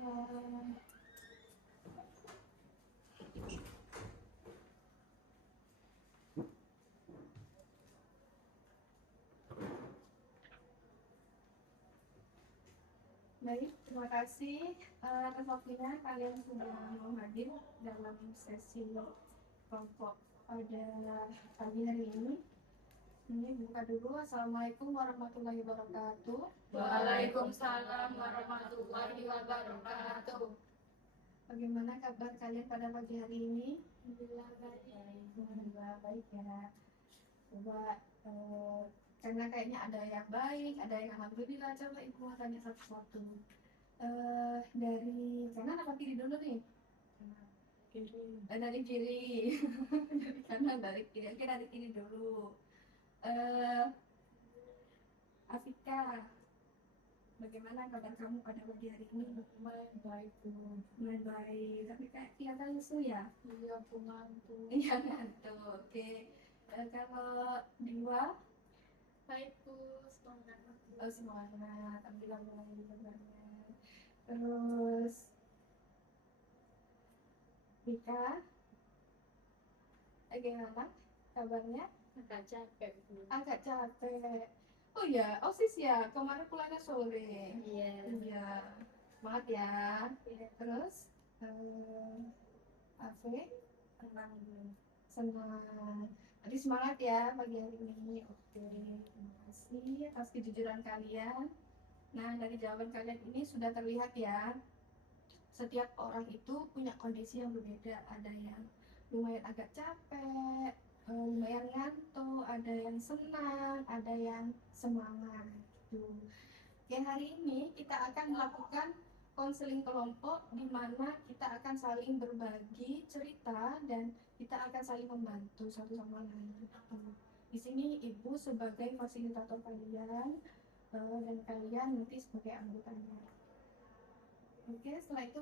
Baik, terima kasih atas waktunya kalian sudah mau hadir dalam sesi kelompok pada pagi hari ini. Ini buka dulu. Assalamualaikum warahmatullahi wabarakatuh. Waalaikumsalam warahmatullahi wabarakatuh. Bagaimana kabar kalian pada pagi hari ini? Alhamdulillah baik. Alhamdulillah baik ya. Coba karena kayaknya ada yang baik, ada yang alhamdulillah. Coba ibu mau tanya satu-satu. Dari kanan apa kiri dulu nih? Kiri. Dari kiri. Dari kanan, dari kiri. Oke, dari kiri dulu. Afika, bagaimana kabar kamu pada pagi hari ini? Baik Bu. Baik, tapi kayak kelihatan lesu ya? Iya Bu, ngantuk. Iya, ngantuk. Oke. Kalau Diwa? Baik Bu, semangat. Oh, semangat. Alhamdulillah mulai banget. Terus Rika, bagaimana kabarnya? Agak capek Bu. Agak capek. Oh ya, OSIS ya. Kemarin pulangnya sore. Iya. Iya. Semangat ya. Iya. Terus Afe, Tenang Bu. senang. Jadi semangat ya pagi hari ini. Oke, terima kasih atas kejujuran kalian. Nah, dari jawaban kalian ini sudah terlihat ya, setiap orang itu punya kondisi yang berbeda. Ada yang lumayan agak capek, lumayan ngantuk, ada yang senang, ada yang semangat gitu. Oke, hari ini kita akan melakukan konseling kelompok di mana kita akan saling berbagi cerita dan kita akan saling membantu satu sama lain. Di sini ibu sebagai fasilitator kalian dan kalian nanti sebagai anggotanya. Oke, setelah itu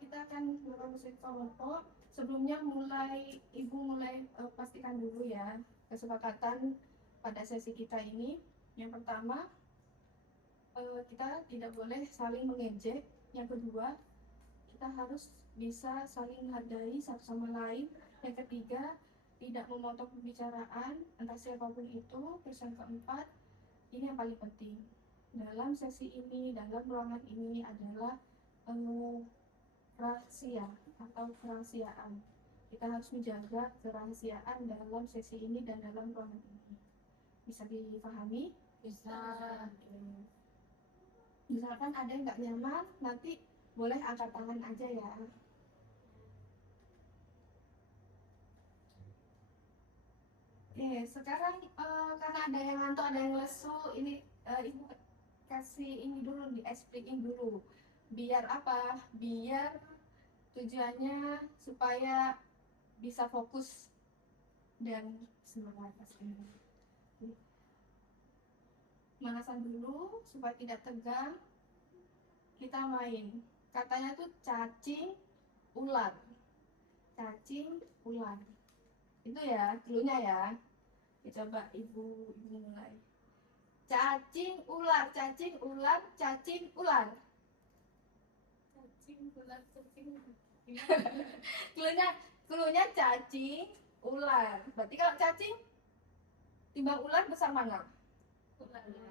kita akan melakukan kelompok. Sebelumnya ibu mulai pastikan dulu ya kesepakatan pada sesi kita ini. Yang pertama, kita tidak boleh saling mengejek. Yang kedua, kita harus bisa saling menghargai satu sama lain. Yang ketiga, tidak memotong pembicaraan entah siapapun itu. Terus yang keempat, ini yang paling penting dalam sesi ini, dalam ruangan ini adalah rahasia atau kerahasiaan. Kita harus menjaga kerahasiaan dalam sesi ini dan dalam ruangan ini. Bisa dipahami? Bisa. Misalkan ada yang nggak nyaman, nanti boleh angkat tangan aja ya. Oke, sekarang karena ada yang ngantuk, ada yang lesu, ini ibu kasih ini dulu, di-explain dulu. Biar apa? Biar tujuannya supaya bisa fokus dan semangat pastinya. Manasan dulu supaya tidak tegang. Kita main. Katanya tuh cacing ular. Cacing ular. Itu ya, cluenya ya. Coba ibu mulai. Cacing ular, cacing ular, cacing ular. Cacing ular, cacing ular. Cluenya cacing ular. Berarti kalau cacing timbang ular besar mana?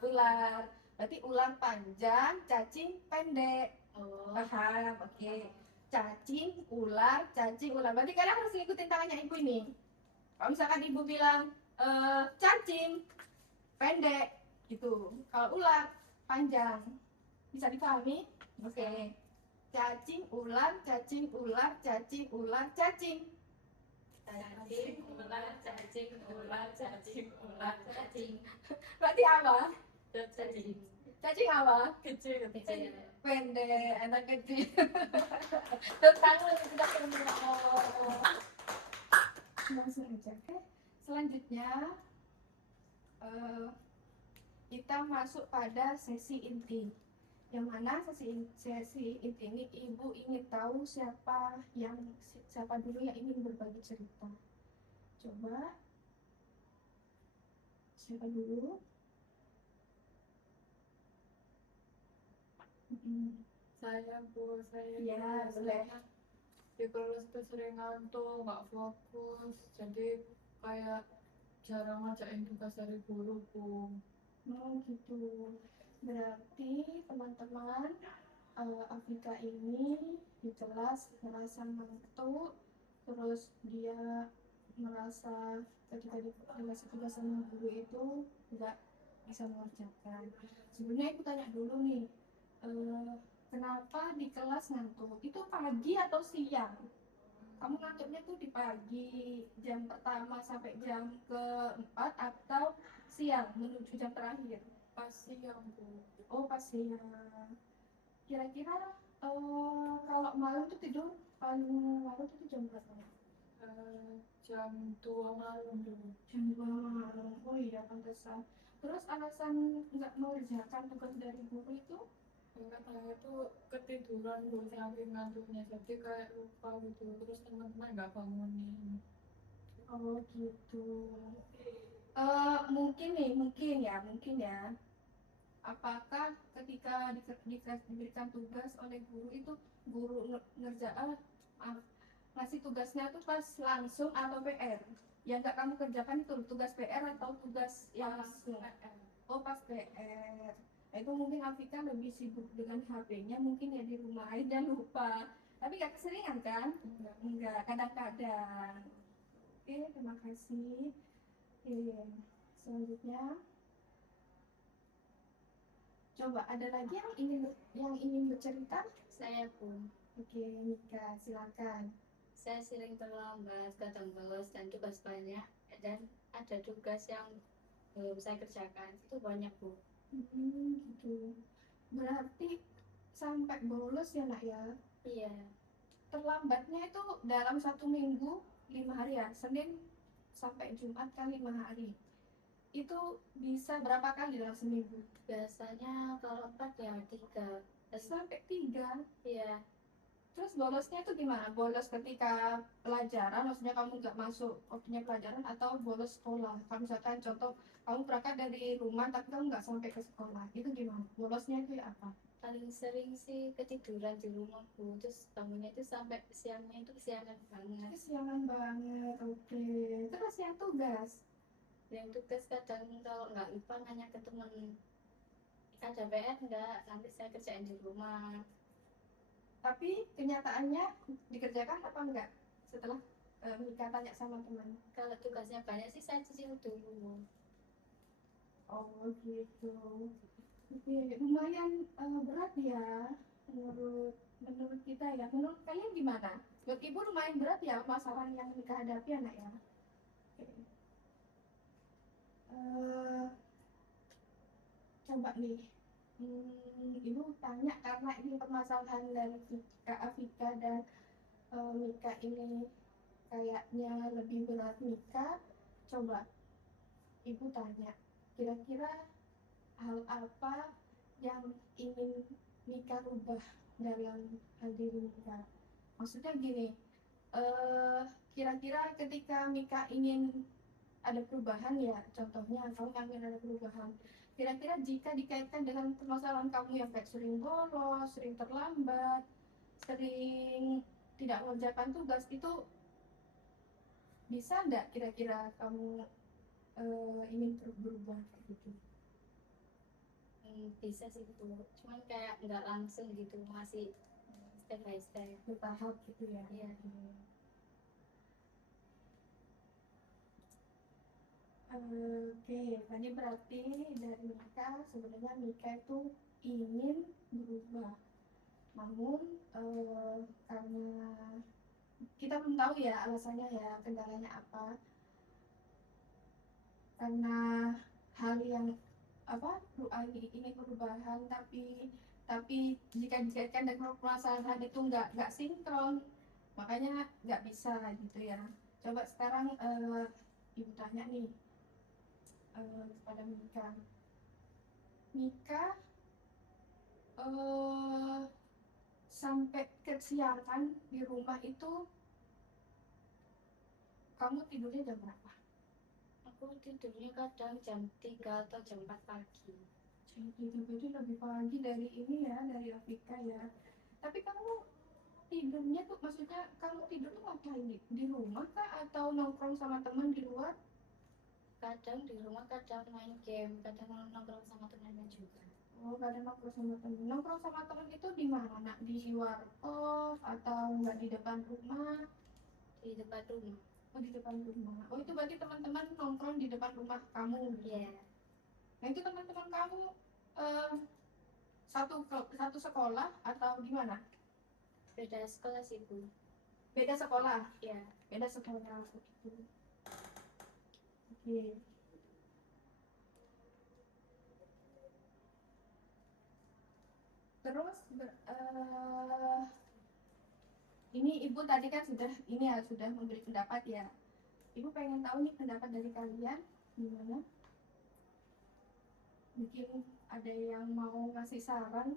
Ular. Berarti ular panjang, cacing pendek. Oh. Paham? Oke. Cacing ular, cacing ular. Berarti kalian harus ngikutin tangannya ibu ini. Kalau misalkan ibu bilang cacing pendek gitu, kalau ular panjang, bisa dipahami? Oke. Cacing ular, cacing ular, cacing ular, cacing. Cacing ular, cacing ular, cacing ular, cacing. Berarti apa? Cacing. Cacing apa? Kecil. Pendek, anak kecil. Tangan sudah penuh. Langsung aja. Oke. Selanjutnya kita masuk pada sesi inti. Yang mana sesi inti ini ibu ingin tahu siapa dulu yang ingin berbagi cerita. Coba siapa dulu? Saya Iya, boleh. di kelas tuh sering ngantuk, nggak fokus, jadi kayak jarang ngerjain tugas dari guru, Bu. Oh gitu. Berarti teman-teman, Afika ini di kelas merasa ngantuk, terus dia merasa ketika dikasih tugas sama guru itu nggak bisa mengerjakan. Sebenarnya aku tanya dulu nih, eh, kenapa di kelas ngantuk? Itu pagi atau siang? Kamu ngantuknya tuh di pagi, jam pertama sampai jam keempat, atau siang menuju jam terakhir? Pas siang, Bu. Oh, pas siang. Kira-kira kalau malam tuh tidur paling malam tuh jam berapa? Jam 2 malam, Bu. Jam 2 malam. Oh iya, pantesan. Terus alasan nggak mengerjakan tugas dari guru itu? Enggak, saya tuh ketiduran, Bu, saking ngantuknya, jadi kayak lupa gitu. Terus teman-teman nggak bangunin. Oh gitu. Mungkin ya. Apakah ketika diberikan tugas oleh guru itu guru ngasih tugasnya tuh pas langsung atau PR? Yang nggak kamu kerjakan itu tugas PR atau tugas yang langsung? Oh, pas PR. Nah, itu mungkin Afika lebih sibuk dengan HP-nya, mungkin ya di rumah aja lupa. Tapi nggak keseringan kan? Enggak, kadang-kadang. Oke, terima kasih. Oke, selanjutnya. Coba ada lagi yang ingin bercerita? Saya, Bu. Oke, Mika, silakan. Saya sering terlambat, kadang bolos dan tugas banyak, dan ada tugas yang belum saya kerjakan. Itu banyak, Bu. Gitu. Berarti sampai bolos ya, Nak ya? Iya, Terlambatnya itu dalam 1 minggu 5 hari ya, Senin sampai Jumat kan 5 hari. Itu bisa berapa kali dalam seminggu? biasanya kalau 4 ya 3. Sampai 3. Iya, Terus bolosnya itu gimana? Bolos ketika pelajaran, maksudnya kamu nggak masuk waktunya pelajaran, atau bolos sekolah? Kalau misalkan contoh, kamu berangkat dari rumah tapi kamu nggak sampai ke sekolah, itu gimana? Bolosnya itu ya apa? paling sering sih ketiduran di rumah, Bu. Terus bangunnya itu sampai siangnya itu kesiangan banget. Kesiangan banget, oke. Terus yang tugas? Yang tugas kadang kalau nggak lupa nanya ke temen, ada PR nggak? Nanti saya kerjain di rumah. Tapi kenyataannya dikerjakan apa enggak? Setelah Mika tanya sama teman. Kalau tugasnya banyak sih saya cicil dulu. Oh gitu. Oke, lumayan berat ya menurut kita ya. Menurut kalian gimana? Buat ibu lumayan berat ya masalah yang Mika hadapi, anak ya. Oke. Eh, Coba nih, ibu tanya karena ini permasalahan dari Kak Afika dan Mika ini kayaknya lebih berat Mika. Coba ibu tanya, kira-kira hal apa yang ingin Mika rubah dalam diri Mika? Maksudnya gini, kira-kira ketika Mika ingin ada perubahan ya, contohnya kamu ingin ada perubahan, kira-kira jika dikaitkan dengan permasalahan kamu yang kayak sering bolos, sering terlambat, sering tidak mengerjakan tugas, itu bisa nggak kira-kira kamu ingin berubah kayak gitu? Bisa sih, Bu. Cuman kayak nggak langsung gitu, masih step by step. Bertahap gitu ya? Iya. Oke, tadi berarti dari Mika, sebenarnya Mika itu ingin berubah, namun karena kita belum tahu ya alasannya ya, kendalanya apa, karena hal yang apa, ini perubahan, tapi jika dikaitkan dengan permasalahan itu nggak sinkron, makanya nggak bisa gitu ya. Coba sekarang ibu tanya nih kepada Mika. Mika sampai kesiangan di rumah itu kamu tidurnya jam berapa? Aku tidurnya kadang jam 3 atau jam 4 pagi. Jadi itu lebih pagi dari ini ya, dari Afrika ya. Tapi kamu tidurnya tuh, maksudnya kamu tidur tuh ngapain, di rumah kah atau nongkrong sama teman di luar? Kadang di rumah, kadang main game, kadang nongkrong sama temannya juga. Oh, kadang nongkrong sama teman. Nongkrong sama teman itu di mana? Nak? Di warkop atau nggak di depan rumah? Di depan rumah. Oh, di depan rumah. Oh, itu berarti teman-teman nongkrong di depan rumah kamu gitu. Iya. Nah, itu teman-teman kamu eh, satu sekolah atau gimana? Beda sekolah sih, Bu. Beda sekolah? Iya. Beda sekolah. Gitu. Oke. Terus ini ibu tadi kan sudah memberi pendapat ya. Ibu pengen tahu nih pendapat dari kalian gimana? Mungkin ada yang mau ngasih saran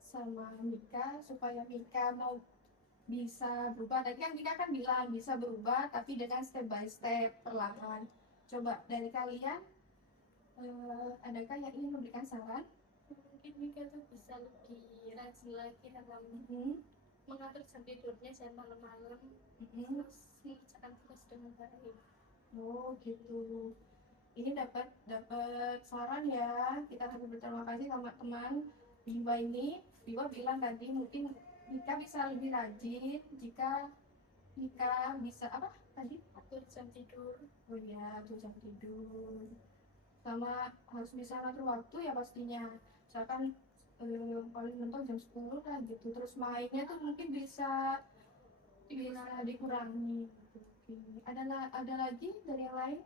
sama Mika supaya Mika mau bisa berubah. Tadi kan Mika kan bilang bisa berubah tapi dengan step by step, perlahan. Coba dari kalian adakah yang ingin memberikan saran? Mungkin Mika tuh bisa lebih rajin lagi dalam mengatur jam tidurnya, jangan malam-malam, terus mengerjakan tugas dengan baik. Oh gitu. Ini dapat saran ya. Kita harus berterima kasih sama teman Biwa ini. Biwa bilang tadi mungkin Mika bisa lebih rajin jika Mika bisa apa tadi? Atur jam tidur. Oh ya, atur jam tidur. Sama harus bisa ngatur waktu ya pastinya. Misalkan paling mentok jam 10 lah gitu. Terus mainnya tuh mungkin bisa dikurangi gitu. Oke. Ada lagi dari yang lain?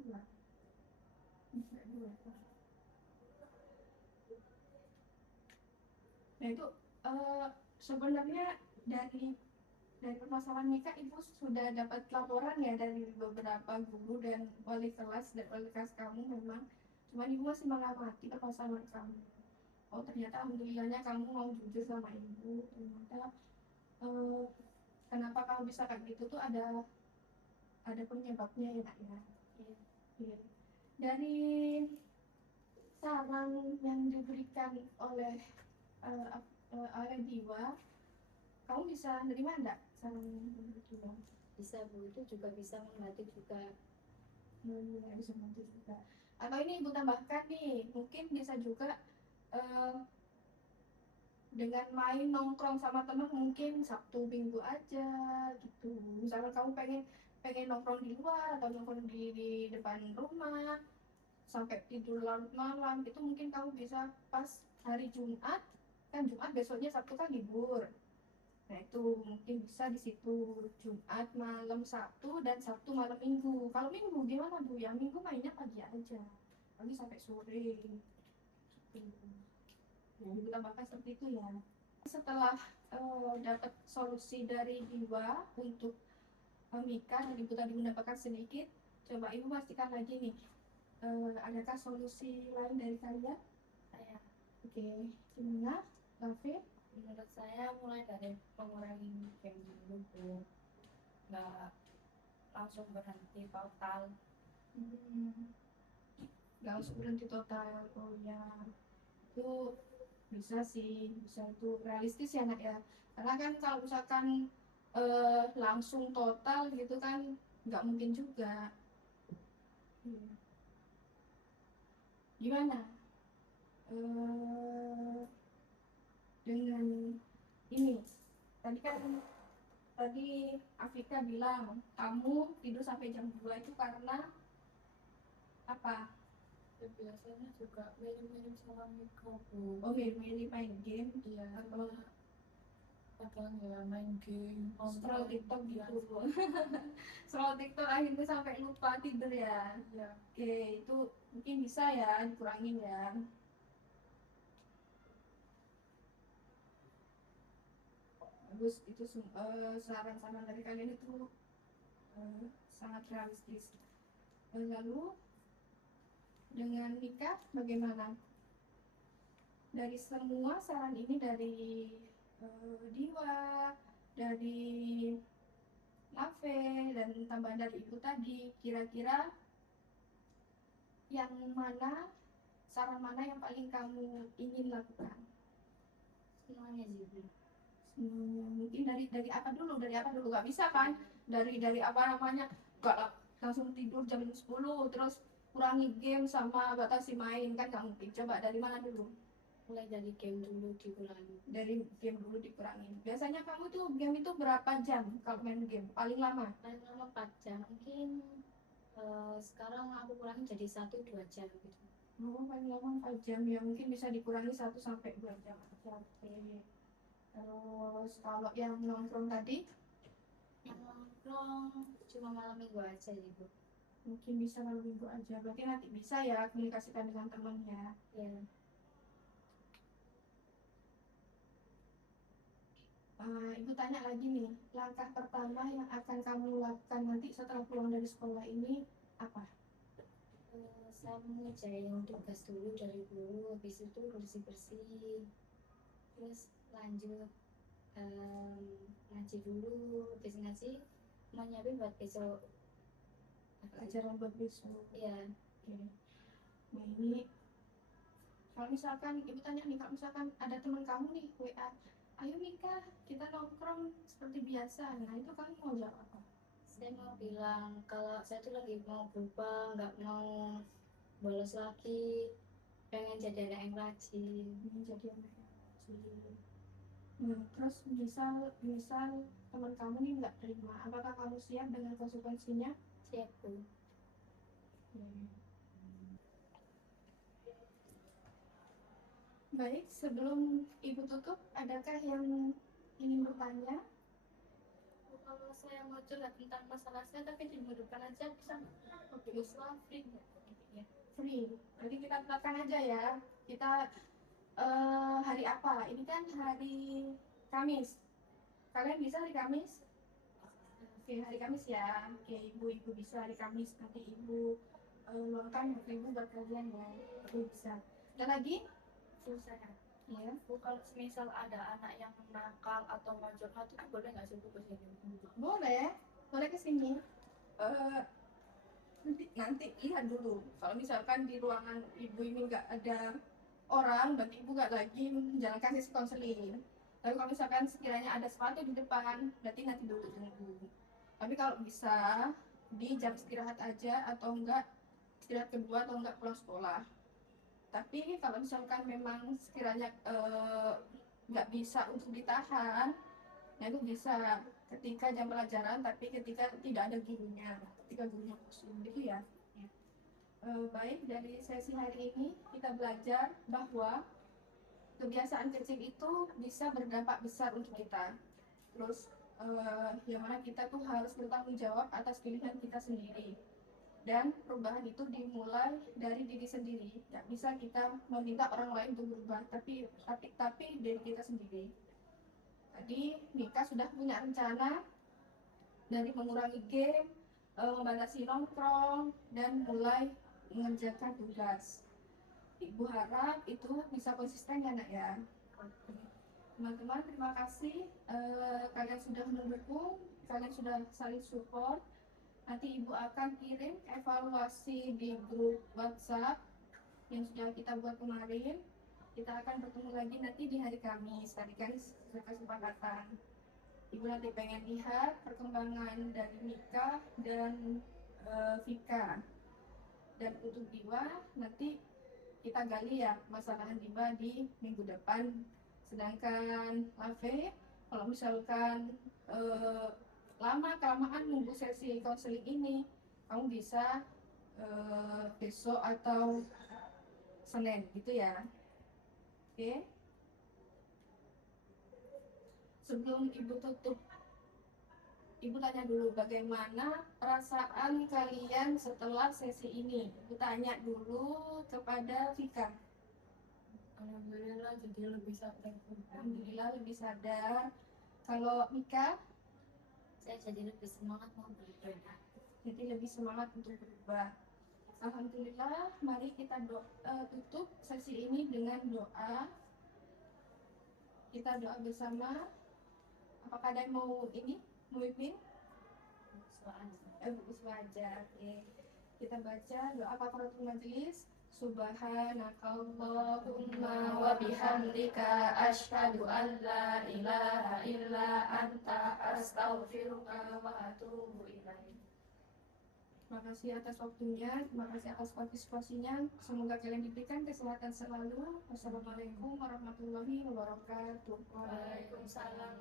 Enggak. Nah itu sebenarnya dari permasalahan Mika, ibu sudah dapat laporan ya dari beberapa guru dan wali kelas kamu memang. Cuman ibu masih mengamati permasalahan kamu. Oh ternyata alhamdulillahnya kamu mau jujur sama ibu. Ternyata kenapa kamu bisa kayak gitu tuh ada penyebabnya ya Nak ya. Iya. Dari saran yang diberikan oleh oleh Diwa, kamu bisa nerima enggak saran dari Diwa? Bisa, Bu. Itu juga bisa membantu juga. Bisa membantu juga. Atau ini ibu tambahkan nih, mungkin bisa juga dengan main nongkrong sama teman mungkin Sabtu Minggu aja gitu. Misalnya kamu pengen nongkrong di luar atau nongkrong di depan rumah sampai tidur larut malam, itu mungkin kamu bisa pas hari Jumat, kan Jumat besoknya Sabtu kan libur. Nah itu mungkin bisa di situ Jumat malam Sabtu dan Sabtu malam Minggu. Kalau Minggu gimana Bu? Yang Minggu mainnya pagi aja, pagi sampai sore gitu. Nah, Ibu tambahkan seperti itu ya. Setelah dapat solusi dari Diwa untuk Mika dan Ibu tadi mendapatkan sedikit, coba Ibu pastikan lagi nih, adakah solusi lain dari kalian? Saya, Oke, gimana? Rafi? menurut saya mulai dari mengurangi game dulu, Bu. Nggak langsung berhenti total. Nggak langsung berhenti total. Oh ya, itu bisa sih, bisa, itu realistis ya Nak ya. Karena kan kalau misalkan langsung total gitu kan nggak mungkin juga. Gimana dengan ini? Tadi Afrika bilang kamu tidur sampai jam 2 itu karena apa? Ya, biasanya juga mirip-mirip sama Mika, Bu. Oh, mirip main game. Iya, Atau kadang ya main game, scroll TikTok ya. gitu. Scroll TikTok akhirnya sampai lupa tidur ya. Ya, Oke, itu mungkin bisa ya dikurangin ya. Bagus, itu saran-saran dari kalian itu sangat realistis. Lalu dengan Mika bagaimana? Dari semua saran ini dari Diwa, dari Lave, dan tambahan dari Ibu tadi, kira-kira yang mana, saran mana yang paling kamu ingin lakukan? Semuanya sih Bu. Mungkin dari apa dulu? Dari apa dulu? Gak bisa kan? Dari apa namanya? Gak langsung tidur jam 10 terus kurangi game sama batasi main, kan gak mungkin. Coba dari mana dulu? Mulai dari game dulu dikurangi. Dari game dulu dikurangi. Biasanya kamu tuh game itu berapa jam kalau main game? Paling lama? Paling lama 4 jam. Mungkin sekarang aku kurangi jadi 1-2 jam gitu. Oh, paling lama 4 jam ya, mungkin bisa dikurangi 1 sampai 2 jam aja. Oke. Terus kalau yang nongkrong tadi, Yang nongkrong cuma malam minggu aja sih Bu. mungkin bisa kalau minggu aja. Berarti nanti bisa ya komunikasikan dengan temannya. Ya. Ibu tanya lagi nih, langkah pertama yang akan kamu lakukan nanti setelah pulang dari sekolah ini apa? Saya mengerjain tugas dulu dari guru, habis itu bersih-bersih, terus lanjut ngaji dulu, habis ngaji mau nyiapin buat besok. Pelajaran buat besok. Iya. Oke. Nah ini, kalau misalkan ibu tanya nih, kalau misalkan ada teman kamu nih WA, ayo Mika, kita nongkrong seperti biasa. Nah itu kamu mau jawab apa? Saya mau bilang kalau saya tuh lagi mau berubah, nggak mau bolos lagi, pengen jadi anak yang rajin. Ini jadi anak yang rajin. Nah, terus misal teman kamu nih nggak terima, apakah kamu siap dengan konsekuensinya? Siap Bu. Baik, sebelum ibu tutup, adakah yang ingin bertanya? Kalau saya mau curhat tentang masalah saya tapi di minggu depan aja bisa Oke, Islam free nggak? Ya. free. Jadi kita tetapkan aja ya. Kita hari apa? Ini kan hari Kamis. Kalian bisa hari Kamis? Oke, hari Kamis ya. Oke, ibu bisa hari Kamis. Nanti ibu luangkan waktu ibu buat kalian ya. Ibu bisa. Dan lagi? Susah. Ya. Bu, kalau misal ada anak yang nakal atau mau curhat itu boleh nggak sih Bu ke sini? Boleh ke sini. Nanti lihat dulu. Kalau misalkan di ruangan ibu ini nggak ada orang, berarti ibu nggak lagi menjalankan sesi konseling. Tapi kalau misalkan sekiranya ada sepatu di depan, berarti nanti dulu tunggu. Tapi kalau bisa di jam istirahat aja atau enggak istirahat kedua atau enggak pulang sekolah. Tapi kalau misalkan memang sekiranya nggak bisa untuk ditahan, nah itu bisa ketika jam pelajaran, tapi ketika tidak ada gurunya, ketika gurunya kosong gitu ya. Baik, dari sesi hari ini kita belajar bahwa kebiasaan kecil itu bisa berdampak besar untuk kita. Terus yang mana kita tuh harus bertanggung jawab atas pilihan kita sendiri. Dan perubahan itu dimulai dari diri sendiri. Tidak bisa kita meminta orang lain untuk berubah, tapi dari kita sendiri. Tadi Mika sudah punya rencana dari mengurangi game, membatasi nongkrong, dan mulai mengerjakan tugas. Ibu harap itu bisa konsisten ya nak ya. Teman-teman, terima kasih kalian sudah mendukung, kalian sudah saling support. Nanti ibu akan kirim evaluasi di grup WhatsApp yang sudah kita buat kemarin. Kita akan bertemu lagi nanti di hari Kamis, tadi kan kesepakatan. Ibu nanti pengen lihat perkembangan dari Mika dan Vika. Dan untuk Diwa nanti kita gali ya masalah Diwa di minggu depan. Sedangkan Lave, kalau misalkan lama-kelamaan nunggu sesi konseling ini, kamu bisa besok atau Senin gitu ya. Oke. Sebelum ibu tutup, ibu tanya dulu bagaimana perasaan kalian setelah sesi ini. Ibu tanya dulu kepada Vika. Alhamdulillah jadi lebih sadar. Alhamdulillah lebih sadar. Kalau Mika? Saya jadi lebih semangat mau berubah. Jadi lebih semangat untuk berubah. Alhamdulillah, mari kita tutup sesi ini dengan doa. Kita doa bersama. Apakah ada yang mau ini? Mau pimpin? Uswa aja. Oke. Kita baca doa kafaratul majelis. Subhanakallahumma wa bihamdika asyhadu an la ilaha illa anta astaghfiruka wa atubu ilaik. Terima kasih atas waktunya, terima kasih atas partisipasinya. Semoga kalian diberikan kesehatan selalu. Wassalamualaikum warahmatullahi wabarakatuh. Waalaikumsalam.